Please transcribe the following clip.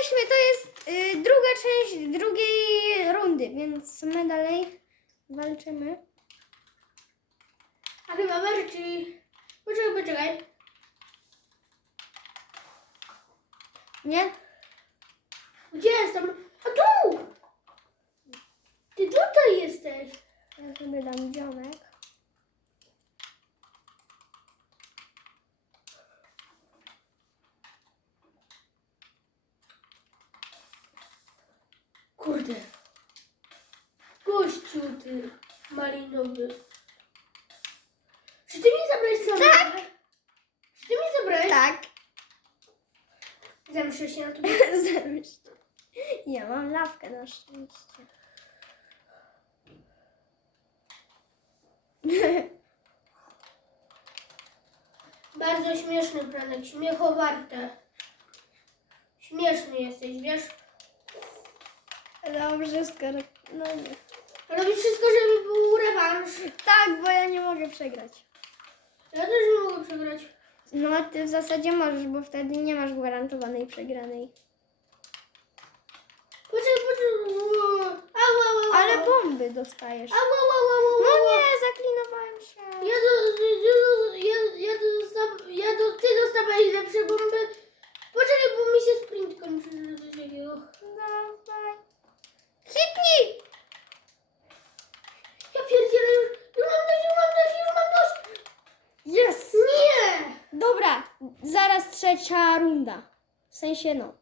Przegraliśmy, to jest y, druga część drugiej rundy, więc my dalej walczymy. A chyba bardziej... Poczekaj, poczekaj. Nie? Kurde. Gościu ty malinowy. Czy ty mi zabrałeś sam? Tak. Czy ty mi zabrałeś? Tak. Zemszę się na tobie. Zemść. Ja mam lawkę na szczęście. Bardzo śmieszny Franek, śmiechowarte. Śmieszny jesteś, wiesz? Dobrze, skoro... No nie. Robisz wszystko, żeby był rewanż. Tak, bo ja nie mogę przegrać. Ja też nie mogę przegrać. No a ty w zasadzie możesz, bo wtedy nie masz gwarantowanej przegranej. Poczekaj, poczekaj. Au, au, au, au. Ale bomby dostajesz. Au, au, au, au, au, No nie, zaklinowałem się. Ja, do, ja, ja, ja, dosta, ja do, ty dostawałeś lepsze bomby. Poczekaj, bo mi się sprint kończy. że coś takiego. Dawaj. Hitnij! Ja pierdzielę już. Już mam dość, już mam dość, już mam dość. Yes! Nie! Dobra, zaraz trzecia runda. W sensie no,